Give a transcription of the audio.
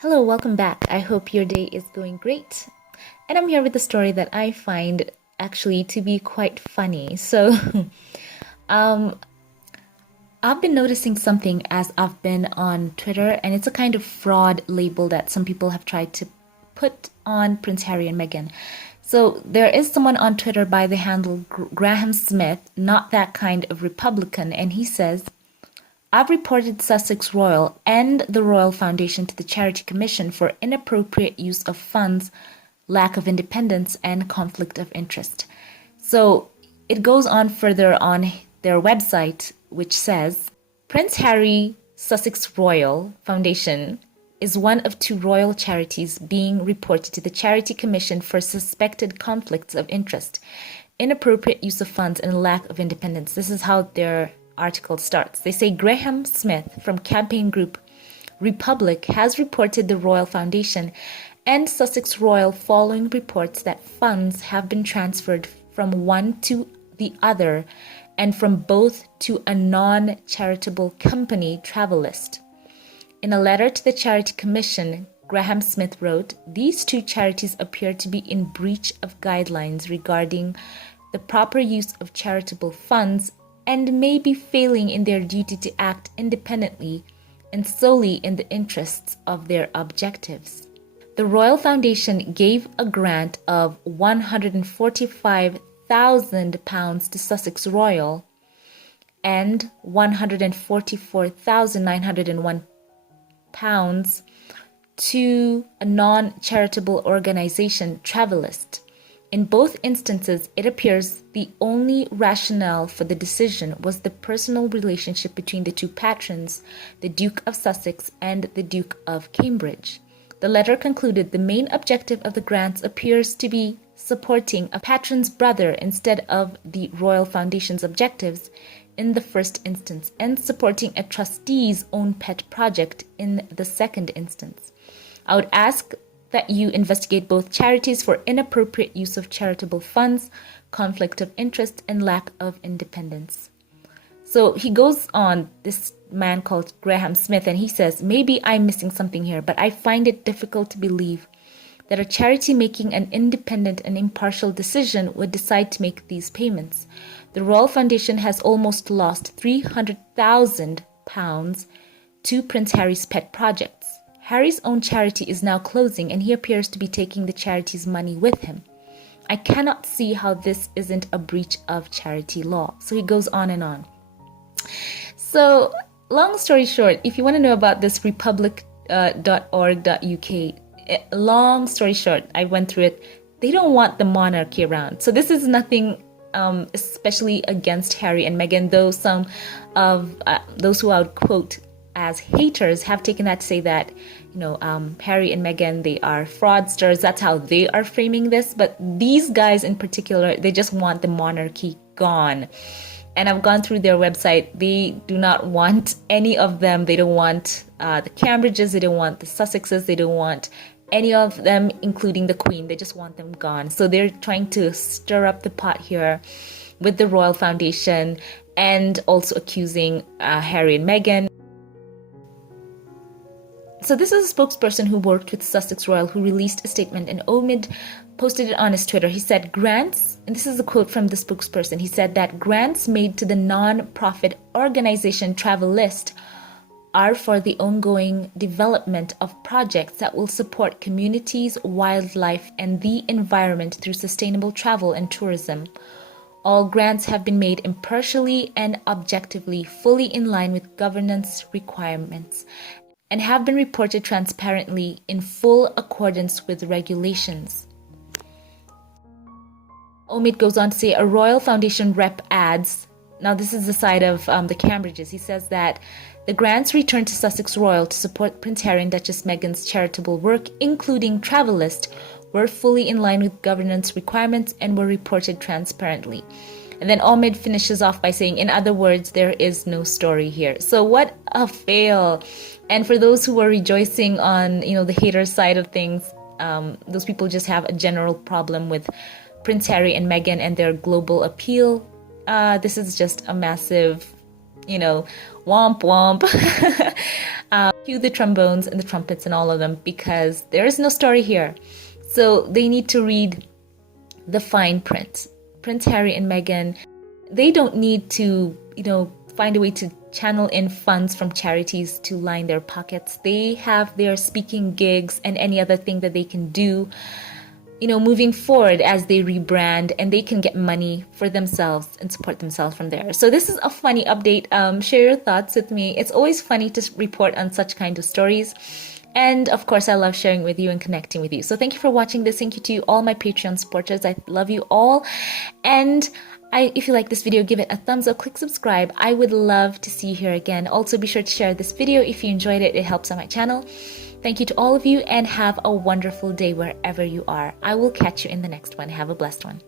Hello, welcome back. I hope your day is going great. And I'm here with a story that I find actually to be quite funny. Um, I've been noticing something as I've been on Twitter, and it's a kind of fraud label that some people have tried to put on Prince Harry and Meghan. So there is someone on Twitter by the handle Graham Smith, not that kind of Republican, and he says, I've reported Sussex Royal and the Royal Foundation to the Charity Commission for inappropriate use of funds, lack of independence, and conflict of interest. So it goes on further on their website, which says Prince Harry Sussex Royal Foundation is one of two royal charities being reported to the Charity Commission for suspected conflicts of interest, inappropriate use of funds, and lack of independence. This is how their article starts. They say Graham Smith from campaign group Republic has reported the Royal Foundation and Sussex Royal following reports that funds have been transferred from one to the other and from both to a non-charitable company, Travalyst. In a letter to the Charity Commission, Graham Smith wrote, these two charities appear to be in breach of guidelines regarding the proper use of charitable funds and may be failing in their duty to act independently and solely in the interests of their objectives. The Royal Foundation gave a grant of £145,000 to Sussex Royal and £144,901 to a non-charitable organization, Travalyst. In both instances, it appears the only rationale for the decision was the personal relationship between the two patrons, the Duke of Sussex and the Duke of Cambridge. The letter concluded the main objective of the grants appears to be supporting a patron's brother instead of the Royal Foundation's objectives in the first instance, and supporting a trustee's own pet project in the second instance. I would ask that you investigate both charities for inappropriate use of charitable funds, conflict of interest, and lack of independence. So he goes on, this man called Graham Smith, and he says, maybe I'm missing something here, but I find it difficult to believe that a charity making an independent and impartial decision would decide to make these payments. The Royal Foundation has almost lost £300,000 to Prince Harry's pet projects. Harry's own charity is now closing, and he appears to be taking the charity's money with him. I cannot see how this isn't a breach of charity law. So he goes on and on. So, long story short, if you want to know about this republic.org.uk, long story short, I went through it. They don't want the monarchy around. So this is nothing especially against Harry and Meghan, though some of those who I would quote as haters have taken that to say that, Harry and Meghan, they are fraudsters. That's how they are framing this. But these guys in particular, they just want the monarchy gone. And I've gone through their website. They do not want any of them. They don't want the Cambridges. They don't want the Sussexes. They don't want any of them, including the Queen. They just want them gone. So they're trying to stir up the pot here with the Royal Foundation and also accusing Harry and Meghan. So this is a spokesperson who worked with Sussex Royal who released a statement, and Omid posted it on his Twitter. He said, grants, and this is a quote from the spokesperson, he said that grants made to the non-profit organization Travalyst are for the ongoing development of projects that will support communities, wildlife, and the environment through sustainable travel and tourism. All grants have been made impartially and objectively, fully in line with governance requirements, and have been reported transparently in full accordance with regulations. Omid goes on to say, a Royal Foundation rep adds, now this is the side of the Cambridges, he says that the grants returned to Sussex Royal to support Prince Harry and Duchess Meghan's charitable work, including Travalyst, were fully in line with governance requirements and were reported transparently. And then Omid finishes off by saying, in other words, there is no story here. So what a fail. And for those who are rejoicing on, the hater side of things, those people just have a general problem with Prince Harry and Meghan and their global appeal. This is just a massive, womp womp. cue the trombones and the trumpets and all of them, because there is no story here. So they need to read the fine print. Prince Harry and Meghan, they don't need to, find a way to channel in funds from charities to line their pockets. They have their speaking gigs and any other thing that they can do, moving forward as they rebrand, and they can get money for themselves and support themselves from there. So this is a funny update. Share your thoughts with me. It's always funny to report on such kind of stories. And of course, I love sharing with you and connecting with you. So thank you for watching this. Thank you to all my Patreon supporters. I love you all. And if you like this video, give it a thumbs up, click subscribe. I would love to see you here again. Also, be sure to share this video if you enjoyed it. It helps on my channel. Thank you to all of you, and have a wonderful day wherever you are. I will catch you in the next one. Have a blessed one.